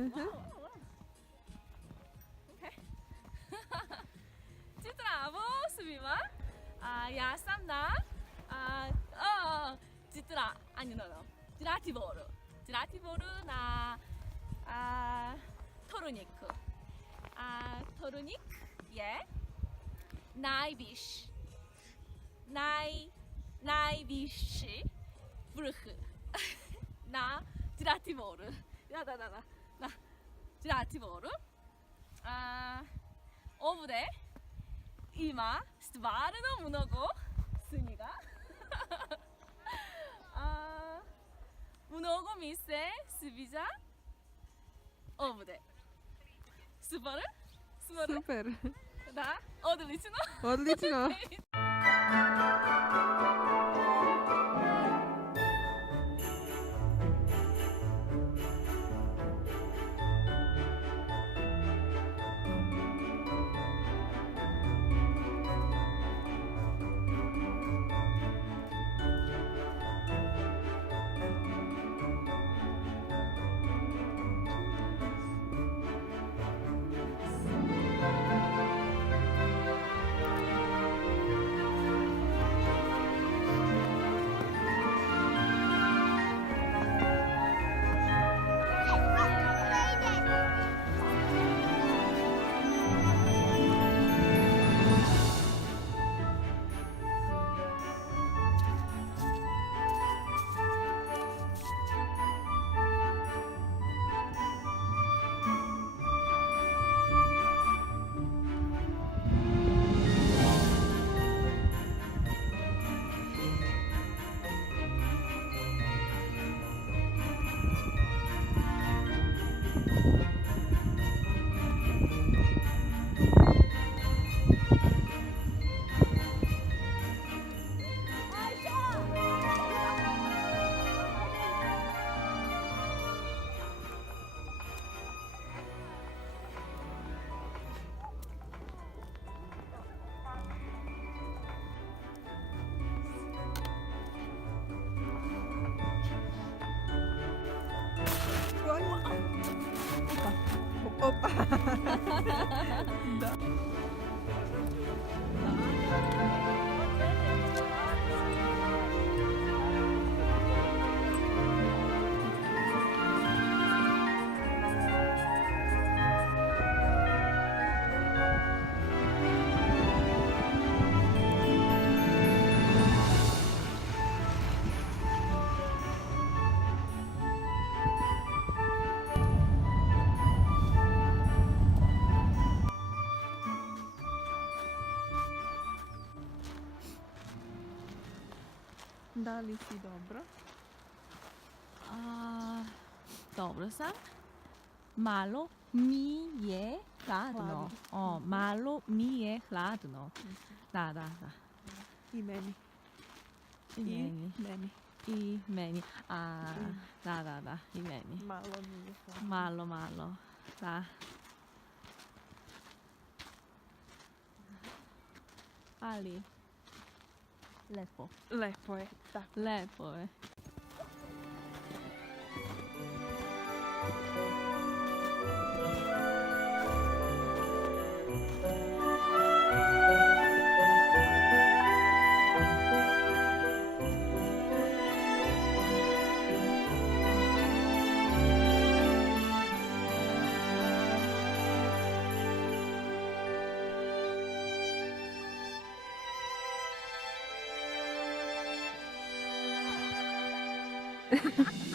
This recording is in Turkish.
Okay. Citra, wo sind wir? Ja, samna. Citra, no. Giratibolo. Giratibolo na Torunik. Torunik, yeah. Najviš. Najviši vrh na Giratiboru. Na Giratiboru. Ovdje ima stvarno mnogo snijega. Mnogo mi se sviđa ovdje. Super? Super. Da, odlično. Odlično. Опа. Да. Da li si dobro? Dobro sam. Malo mi je hladno. Malo mi je hladno. Da. I meni. I meni. Meni. I meni. Da. I meni. Malo mi je hladno. Malo. Da. Ali lepo. Lepo je. Tako. Lepo je. Ha ha ha.